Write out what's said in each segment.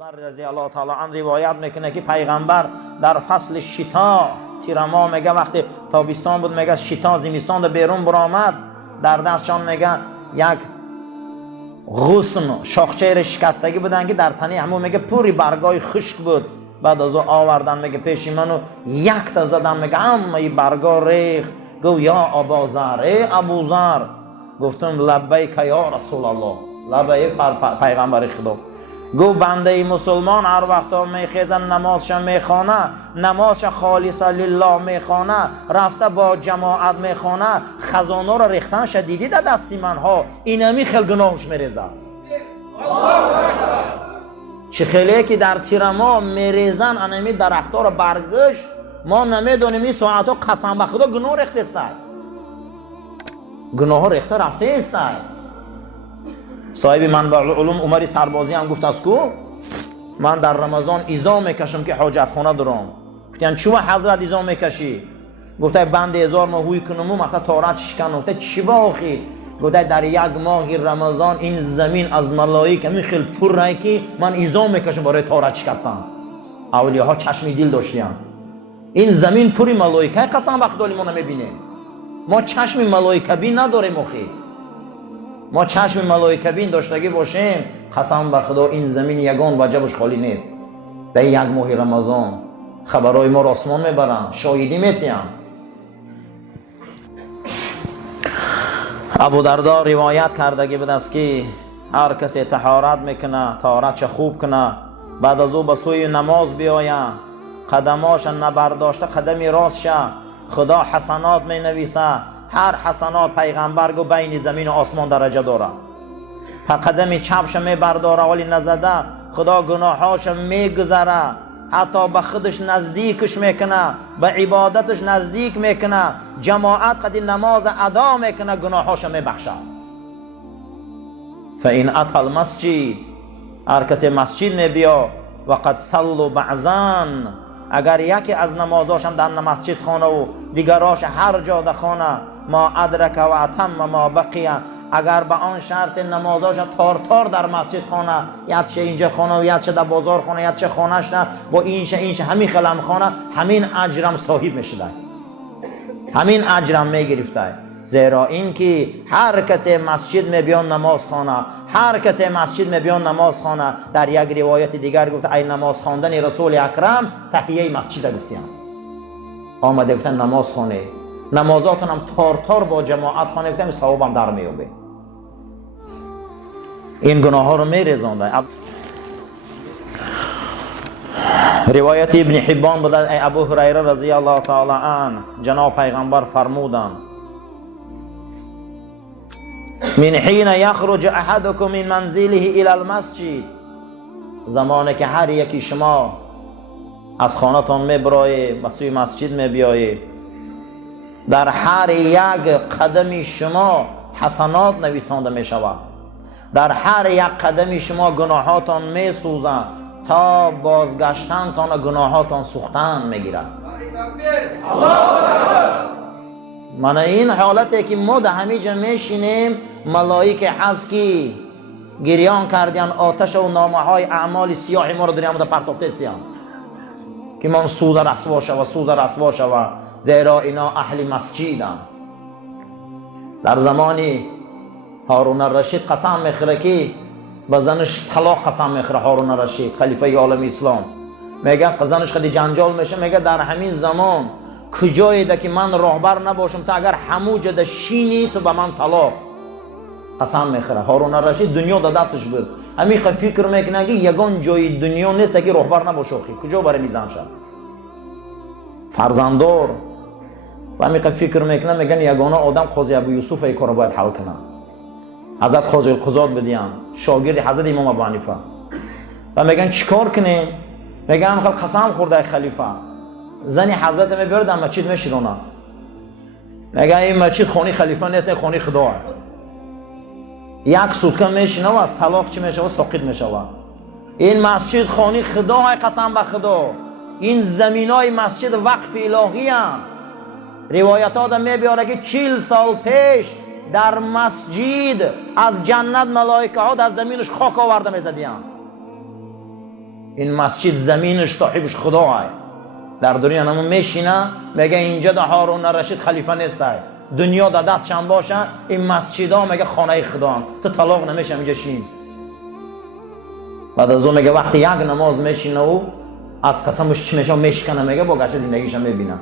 ابوذر رضی الله تعالی عنه روایت میکنه که پیغمبر در فصل شتا تیرما میگه وقتی تابستان بود میگه شتا زمستان بیرون برآمد در دستشان میگه یک غصن شاخچه شکستگی بودن که در تنه همون میگه پوری برگای خشک بود. بعد از او آوردن میگه پیش منو یک تا زدن میگه همه برگا ریخ. گو یا ابوذر ای ابوذر. گفتم لبیک یا رسول الله. لبیک پیغمبر خدا. گو بنده مسلمان هر وقتا میخیزن نمازش میخوانه نمازش خالص لله میخوانه رفته با جماعت میخوانه خزانه را ریختن شدیدی در دستی منها اینمی خیل گناهش میریزه. چه خیلی که در تیرما میریزن انمی درختا را برگشت ما نمیدونیم این ساعتا قسم به خدا گناه ریخته است. گناه ریخته رفته است. صاحب منبع العلوم عمر سربازی هم گفت است کو من در رمضان ایزا میکشم که حاجت خانه دارم. گفتن چوه حضرت ایزا میکشی؟ گفته بند 1000 ما هوی کنم مقصد تارت شکنم. گفته چی با آخی؟ گفته در یک ماه رمضان این زمین از ملائکه میخیل پر رای که من ایزا میکشم برای تارت شکستن. اولیاء ها چشمی دل داشتیم. این زمین پوری ملائکه قسم به خدا ما نمیبینیم. ما چشم ملائکه بین نداریم آخی. ما چشم ملائکه بین داشتگی باشیم قسم به خدا این زمین یگان وجبش خالی نیست. در یک ماه رمضان خبرهای ما را آسمان میبرن شاهدی میتیم. ابو دردا روایت کردگی بود است که هر کسی طهارت میکنه طهارتش خوب کنه بعد از او به سوی نماز بیاید قدماش نبرداشته قدمی راست شه خدا حسنات می نویسه. هر حسنات پیغمبر گو بین زمین و آسمان درجه داره. قدم چپش می برداره ولی نزده خدا گناهاش می گذره حتی به خودش نزدیکش میکنه به عبادتش نزدیک میکنه جماعت قدی نماز ادا میکنه گناهاش می بخشه. فإن أتى المسجد هر کسی مسجد می بیا و قد صلوا بعضان اگر یکی از نمازاش هم در مسجد خانه و دیگراش هر جا در خانه ما ادرک و اتم ما بقیه اگر به آن شرط نمازاش تار در مسجد خانه یک چه اینجا خانه و یک چه در بازار خانه یک چه خانهش نه با اینش همین خلم خانه همین اجرم صاحب میشده همین اجرم میگرفته. زیرا این که هر کسی مسجد میبیان نماز خانه هر کسی مسجد میبیان نماز خانه در یک روایت دیگر گفت ای نماز خواندن رسول اکرم تحیه مسجد گفتیم آمده گفتن نماز خانه نمازاتون هم تار با جماعت خانه گفتم ثوابم در میابه. این گناه ها رو میریزونده. روایت ابن حبان بود ای ابو هریره رضی الله تعالی عنه جناب پیغمبر فرمودند من حين يخرج احدكم من منزله الى المسجد زمانی که هر یکی شما از خانه‌تان میبرای به سوی مسجد میبیایی در هر یک قدم شما حسنات نویسانده میشود در هر یک قدم شما گناهاتان میسوزند تا بازگشتنتان گناهاتان سوختن میگیرد. من این حالتی که ما در همه جا میشینیم ملائکه هست که گریان کردن آتش و نامه های اعمال سیاه ما رو در همه پرتاخته سیان که من سوز رسوا شوه زیرا اینا اهل مسجدن. در زمانی هارون الرشید قسم میخوره که به زنش طلاق قسم میخوره. هارون الرشید خلیفه عالم اسلام میگه زنش خیلی جنجال میشه میگه در همین زمان کجایی ده که من راهبر نباشم تا اگر همو جده شینی تو به من طلاق قسم میخوره. هارون الرشید دنیا در دستش بود همین فکر میکنه که یگان جای دنیا نیست که راهبر نباشه کجا برای میزن شد فرزنددار و همین فکر میکنه میگن یگانه آدم قاضی ابو یوسف ای کارو باید حل کنه. حضرت قاضی القضات بدیم شاگرد حضرت امام ابو حنیفه و میگن چیکار کنیم؟ میگن قسم خورده خلیفه زنی حضرت میبره در مسجد میشیرونه میگه این مسجد خانه خلیفه نیست این خانه خدا است. یک سوتکه میشینه و از طلاق چی میشه و ساقط میشه. این مسجد خانه خدا های قسم به خدا این زمین های مسجد وقف الهی هم. روایت ها میبیاره که 40 سال پیش در مسجد از جنت ملائکه ها در زمینش خاک آورده میزدیم این مسجد زمینش صاحبش خداه. در دنیا نمون میشینه میگه اینجا ده هارون رشید خلیفه نیست، دنیا در دستشان باشه، این مسجد ها میگه خانه خدا هم. تو طلاق نمیشه اینجا شین. بعد از اون میگه وقتی یک نماز میشینه و از قسمش چی میشه میشکنه، میگه با گشت زندگیشم میبینه.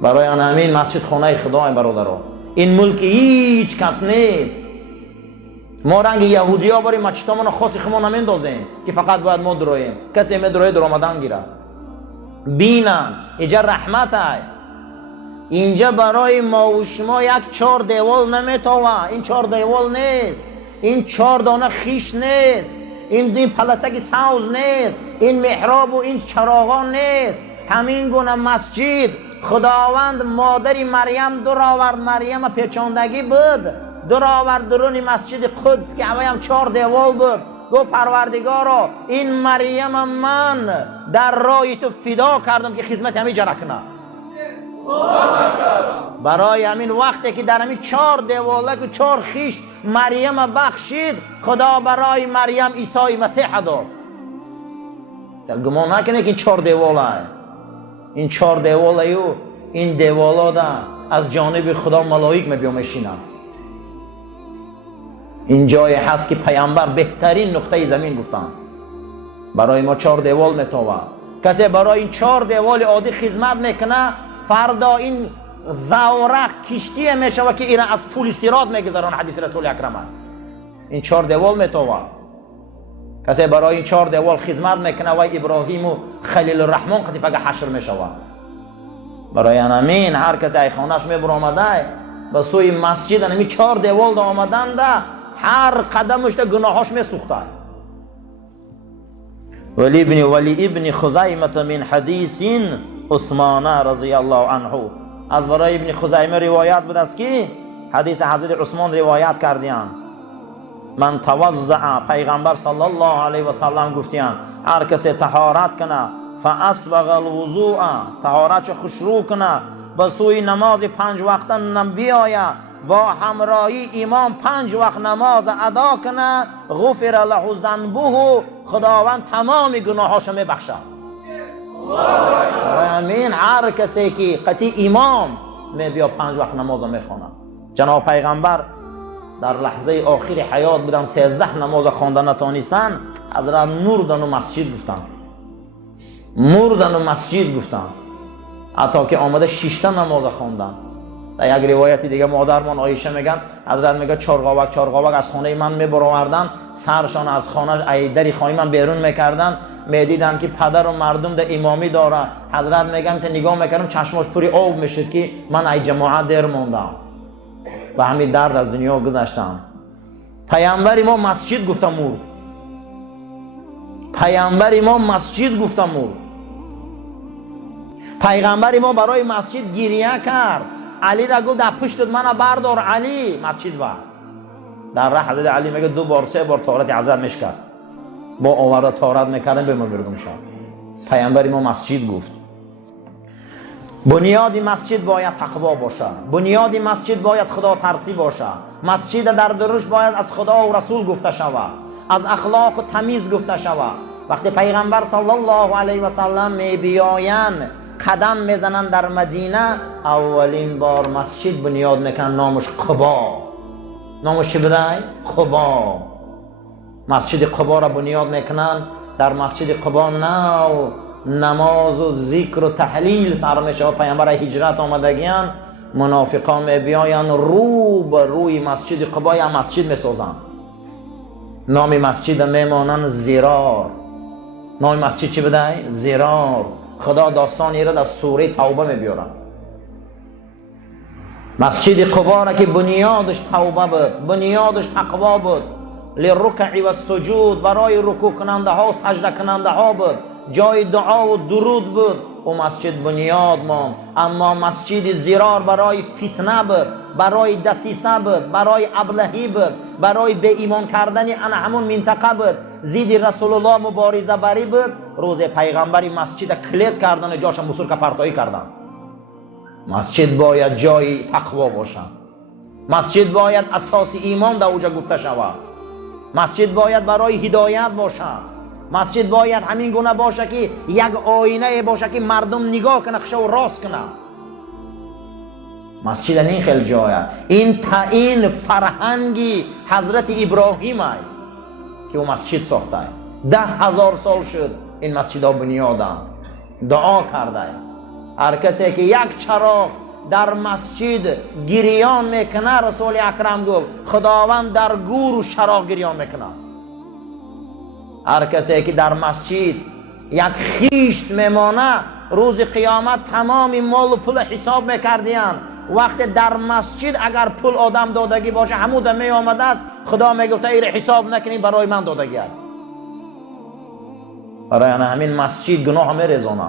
برای همین مسجد خانه خدا هم برادرها. این ملک هیچ کس نیست. ما رنگ یهودی ها برای مسجدامون خاصی خمون نمیندازیم که فقط باید ما درویم. کسی میدروه در آمدن گیره. بینن اینجا رحمت های. اینجا برای ما و شما یک 4 دیوال نمیتوه. این 4 دیوال نیست. این 4 دانه خیش نیست. این پلسک سوز نیست. این محراب و این چراغان نیست. همین گونه مسجد خداوند مادری مریم در آورد، مریم پیچاندگی بود، در آورد درون مسجد قدس که هم 4 دیوال بود. گو پروردگارا این مریم من در راه تو فدا کردم که خدمت همین جا کنه. برای همین وقتی که در همین 4 دیوالک و 4 خیش مریم بخشید، خدا برای مریم عیسی مسیح داد. گمان نکنه که این 4 دیواله، این 4 دیواله و این دیوالا ده از جانب خدا ملائک می میشینن. این جای هست که پیامبر بهترین نقطه زمین گفتن برای ما 4 دیوال میتوه. کسی برای این 4 دیوال عادی خدمت میکنه، فردا این زورق کشتی میشه و که اینا از پول صراط میگذرن. حدیث رسول اکرم این 4 دیوال میتوه. کسی برای این 4 دیوال خدمت میکنه و ابراهیم و خلیل الرحمن قطیفه حشر میشوه. برای همین هر کسی ای خانهش میبر آمده به سوی مسجد همین 4 دیوال ده آمدن ده، هر قدمش ده گناهاش میسوخته. ولی ابن خزیمه من حدیث عثمان رضی الله عنه، از برای ابن خزیمه روایت بود است که حدیث حضرت عثمان روایت کردیان. من توضع، پیغمبر صلی الله علیه و سلم گفتیان هر کسی طهارت کنه، فاسبغ الوضوء، طهارت خوشرو کنه، به سوی نماز 5 وقته بیاید، با همراهی امام 5 وقت نماز ادا کنه، غفر له ذنبه، خداوند تمام گناهاش میبخشه. همین هر کسی که قطعی امام میبیا 5 وقت نماز میخونه. جناب پیغمبر در لحظه آخر حیات بودن، 13 نماز خواندن نتونستن، حضرت مردن و مسجد گفتن، مردن و مسجد گفتن، حتی که آمده 6 نماز خواندن. در یک روایت دیگه مادرمان عایشه میگن حضرت میگه 4 قاوک از خانه من میبروردن، سرشان از خانه ای دری خانه من بیرون میکردن، میدیدن که پدر و مردم در امامی داره. حضرت میگن تا نگاه میکردم چشماش پوری آب میشد که من ای جماعت دیر موندم و همین درد از دنیا گذشتم. پیامبر ما مسجد گفتم مرد، پیامبر ما مسجد گفتم مرد. پیغمبر ما برای مسجد گریه کرد. علی را گفت در پشت من بردار علی، مسجد بر. در راه حضرت علی میگه 2 بار 3 بار طهارت حضرت میشکست، با آورده طهارت میکردن به ما بردم شد. پیامبر ما مسجد گفت. بنیاد مسجد باید تقوا باشه، بنیاد مسجد باید خدا ترسی باشه. مسجد در دروش باید از خدا و رسول گفته شود، از اخلاق و تمیز گفته شود. وقتی پیغمبر صلی الله علیه و سلم میبیاین قدم میزنن در مدینه، اولین بار مسجد بنیاد میکنن، نامش قبا. نامش چی بوده؟ قبا. مسجد قبا را بنیاد میکنن. در مسجد قبا نماز و ذکر و تحلیل سر میشه. پیامبر هجرت آمدگیان، منافقان میبیاین رو به روی مسجد قبا یا مسجد میسازن. نام مسجد میمانن زرار. نام مسجد چی بوده؟ زرار. خدا داستانی را در سوره توبه میبیارن. مسجد قبا را که بنیادش توبه بود، بنیادش تقوا بود، للرکع و السجود، برای رکوع کننده ها و سجده کننده ها بود، جای دعا و درود بود. و مسجد بنیاد ماند. اما مسجد زرار برای فتنه بود، برای دسیسه بود، برای ابلهی بود، برای به ایمان کردن همون منطقه بود. زید رسول الله مبارزه بری بود. روز پیغمبری مسجد کلید کردن، جاش بسر که پرتایی کردن. مسجد باید جای تقوا باشه. مسجد باید اساس ایمان در اوجا گفته شود. مسجد باید برای هدایت باشه. مسجد باید همین گونه باشه که یک آینه باشه که مردم نگاه کنه خشو و راست کنه. مسجد این خیلی جایه. این فرهنگی حضرت ابراهیم ای که او مسجد ساخته. 10,000 سال شد این مسجد ها بنیادن. دعا کرده هر کسی که یک چراغ در مسجد گریان میکنه، رسول اکرم گفت خداوند در گور و چراغ گریان میکنه. هر کسی که در مسجد یک خیشت میمانه، روز قیامت تمام مال و پول حساب میکردیان. وقتی در مسجد اگر پول آدم دادگی باشه هموده می آمده است، خدا میگفته ایره حساب نکنی برای من دادگی است. برای همین مسجد گناه میریزانه،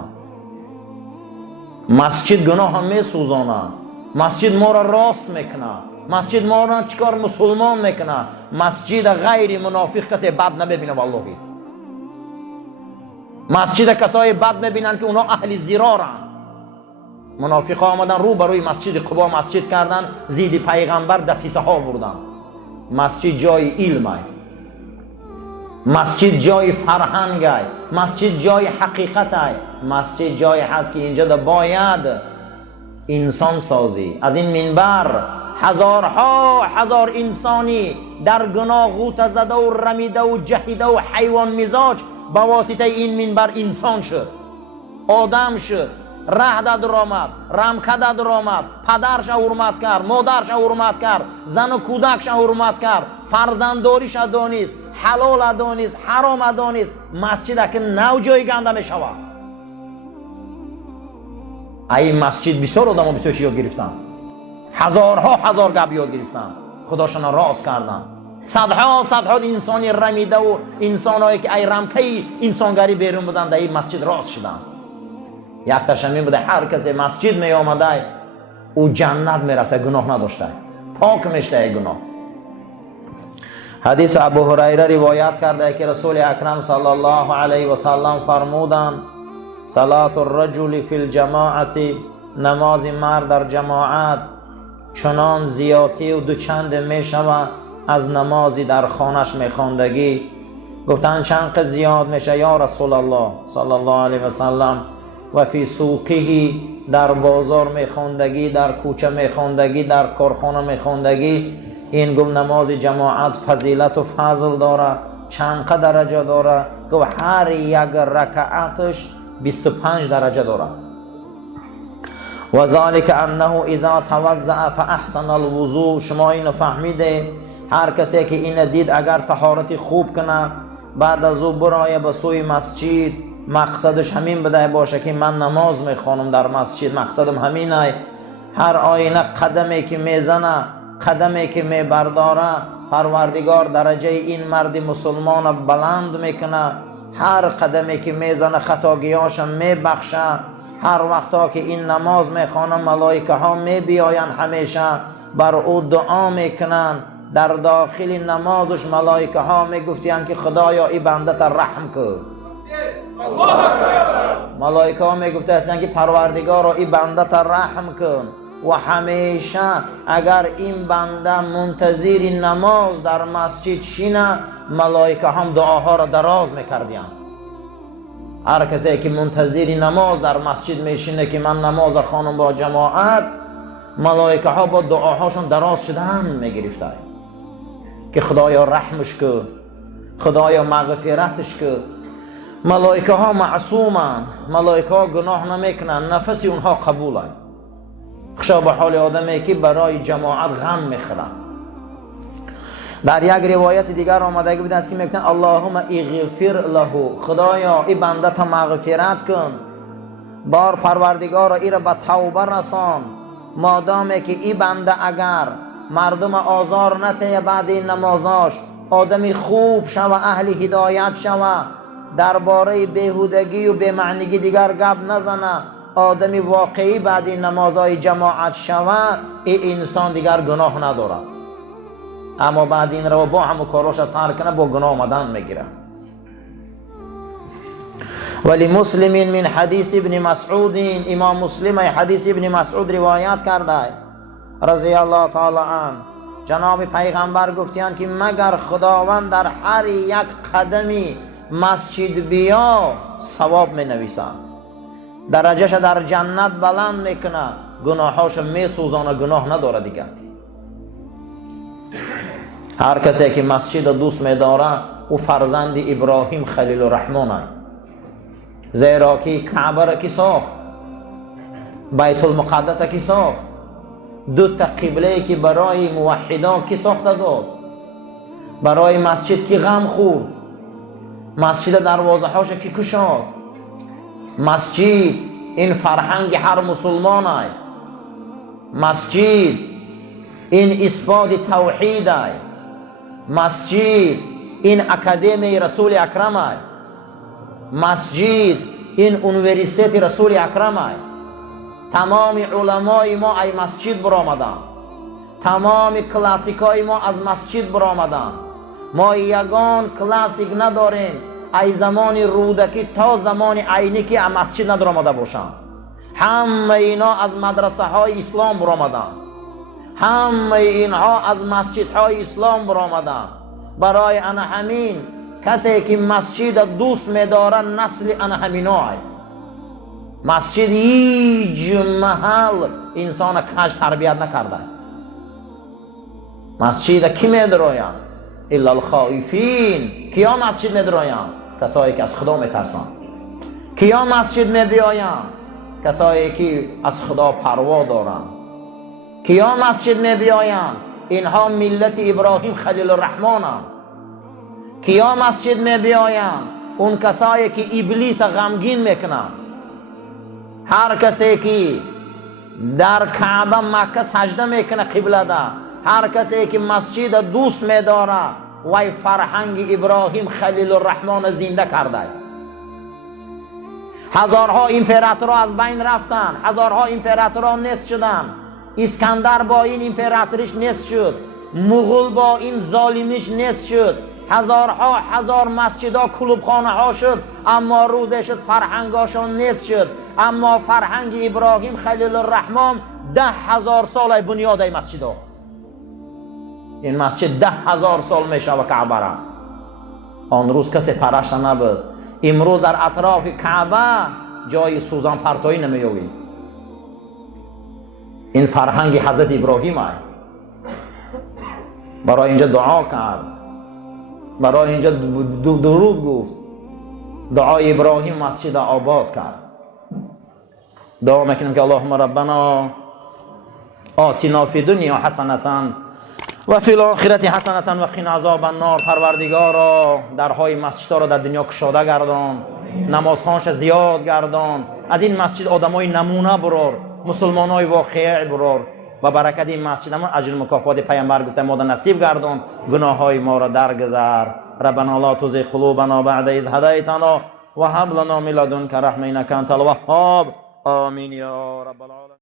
مسجد گناه میسوزانه، مسجد ما را راست میکنه، مسجد ما را چیکار مسلمان میکنه. مسجد غیر منافق کسی بد نمیبینه. والله مسجد کسای بد میبینن که اونا اهل زرارن. منافق ها آمدن رو بروی مسجد قبا مسجد کردن، زید پیغمبر دسیسه ها بردن. مسجد جای علم، مسجد جای فرهنگ است، مسجد جای حقیقت است، مسجد جای هست که اینجا باید انسان سازی. از این منبر هزارها هزار انسانی در گناه غوطه زده و رمیده و جهیده و حیوان مزاج با واسطه این منبر انسان شد، آدم شد، ره در آمد، رمکه در آمد، پدرش حرمت کرد، مادرش حرمت کرد، زن و کودکش حرمت کرد، فرزنداریش دانست، حلال دانست، حرام دانست. مسجد که نو جای گنده می شود. این مسجد بسیار آدم ها بسیار چیز گرفتن، هزارها هزار گپ یاد گرفتن، خداشان راست کردن. صدها انسانی رمیده و انسانهایی که ای رمکه انسانگری بیرون بودن در این مسجد راست شدن. یک تشمیم بوده هر کسی مسجد می آمده او جنت می رفته، گناه نداشته، پاک میشته گناه. حدیث ابو هریره روایت کرده که رسول اکرم صلی الله علیه و سلم فرمودند صلات الرجل فی الجماعت، نماز مرد در جماعت چنان زیاتی و دوچند می شود از نمازی در خانش می خواندگی. گفتن چند قد زیاد میشه یا رسول الله صلی الله علیه و سلم؟ و فی سوقه، در بازار میخوندگی، در کوچه میخوندگی، در کارخانه میخوندگی. این گفت نماز جماعت فضیلت و فضل داره، چند درجه داره؟ گفت هر یک رکعتش 25 درجه داره. و ذالک انه اذا توضأ فاحسن الوضوء. شما اینو فهمیده؟ هر کسی که این دید اگر طهارت خوب کنه، بعد از او برای به سوی مسجد، مقصدش همین بده باشه که من نماز میخوانم در مسجد، مقصدم همینه. هر آینه قدمی که میزنه، قدمی که میبرداره، پروردگار درجه این مرد مسلمان بلند میکنه. هر قدمی که میزنه خطاگیاش میبخشه. هر وقتا که این نماز میخوانه ملائکه ها میبیاین، همیشه بر او دعا میکنن. در داخل نمازش ملائکه ها میگفتین که خدایا ای بنده تا رحم کن. ملائکه ها میگفته هستن که پروردگار ای بنده تا رحم کن. و همیشه اگر این بنده منتظر نماز در مسجد شینه، ملائکه هم دعاها را دراز میکردین. هر کسی که منتظر نماز در مسجد میشینه که من نماز خوانم با جماعت، ملائکه ها با دعاهاشون دراز شدن میگرفتن که خدایا رحمش کن، خدایا مغفرتش کن. ملائکه ها معصومن، ملائکه ها گناه نمیکنن، نفس اونها قبوله. خشا به حال آدمی که برای جماعت غم میخورن. در یک روایت دیگر آمدگی بوده است که میگن اللهم اغفر له، خدایا این بنده تا مغفرت کن. بار پروردگار ای را به توبه رسان. مادامی که این بنده اگر مردم آزار نته بعد این نمازاش، آدمی خوب شوه، اهل هدایت شوه، درباره بیهودگی و بی‌معنیگی دیگر گپ نزنه، آدمی واقعی بعد این نمازهای جماعت شوه، این انسان دیگر گناه نداره. اما بعد این رو با همو کاراش سر کنه با گناه آمدن میگیره. ولی مسلم من حدیث ابن مسعود، امام مسلم حدیث ابن مسعود روایت کرده رضی الله تعالی عنه، جناب پیغمبر گفتیان که مگر خداوند در هر یک قدمی مسجد بیا ثواب می نویسن، درجهش در جنت بلند میکنه، گناهاش میسوزانه، گناه نداره دیگه. هر کسی که مسجد دوست میداره او فرزند ابراهیم خلیل الرحمن است، زیرا که کعبه را کی ساخت، بیت المقدس کی ساخت، دو تا قبله که برای موحدان کی ساخته داد، برای مسجد کی غم خورد، مسجد دروازه هاش کی کشاد. مسجد این فرهنگ هر مسلمان است، مسجد این اثبات توحید است، مسجد این اکادمی رسول اکرم است، مسجد این اونیورسیته رسول اکرم است. تمام علمای ما از مسجد برآمدند، تمام کلاسیکای ما از مسجد برآمدند. ما یگان کلاسیک نداریم از زمان رودکی تا زمان عینی که از مسجد ندرآمده باشند. همه اینا از مدرسه های اسلام برآمدند، همه اینها از مسجد های اسلام برآمدند. برای آن همین کسی که مسجد دوست می‌داره نسل آن همینا است. مسجد هیچ محل انسان کج تربیت نکرده. مسجد کی می‌دراند؟ الا الخائفین. کیا مسجد می‌دراند؟ کسایی که از خدا می‌ترسند. کیا مسجد می‌بیایند؟ کسایی که از خدا پروا دارند. کیا مسجد می‌بیایند؟ اینها ملت ابراهیم خلیل الرحمنند. کیا مسجد می‌بیایند؟ اون کسایی که ابلیس غمگین میکنند. هر کسی که در کعبه مکه سجده میکنه قبله ده، هر کسی که مسجد دوست میداره وای فرهنگ ابراهیم خلیل الرحمن زنده کرده. هزارها امپراتورها از بین رفتن، هزارها امپراتورها نیست شدن. اسکندر با این امپراتوریش نیست شد، مغول با این ظالمیش نیست شد. هزارها هزار مسجدها کلوبخانه ها شد، اما روزه شد فرهنگاشون نیست شد. اما فرهنگ ابراهیم خلیل الرحمن 10,000 سال بنیاد این مسجد ها. این مسجد 10,000 سال میشه و کعبه را آن روز کسی پرست نبود. امروز در اطراف کعبه جای سوزان پرتایی نمی‌یابید. این فرهنگ حضرت ابراهیم است. برای اینجا دعا کرد، برای اینجا درود گفت. دعای ابراهیم مسجد آباد کرد. دعا میکنیم که اللهم ربنا آتنا فی دنیا حسنة و فی الاخرة حسنة و قنا عذاب النار. پروردگارا درهای مسجد را در دنیا کشاده گردان، نمازخوانش زیاد گردان، از این مسجد آدمای نمونه برار، مسلمانای واقعی برار و برکت این مسجد همون اجر مکافات پیامبر گفته ما نصیب گردان. گناههای ما را درگذر. ربنا لا تزغ قلوبنا بعد اذ هدیتنا و هب لنا من لدنک رحمة انک انت الوهاب. آمین یا رب العالمین.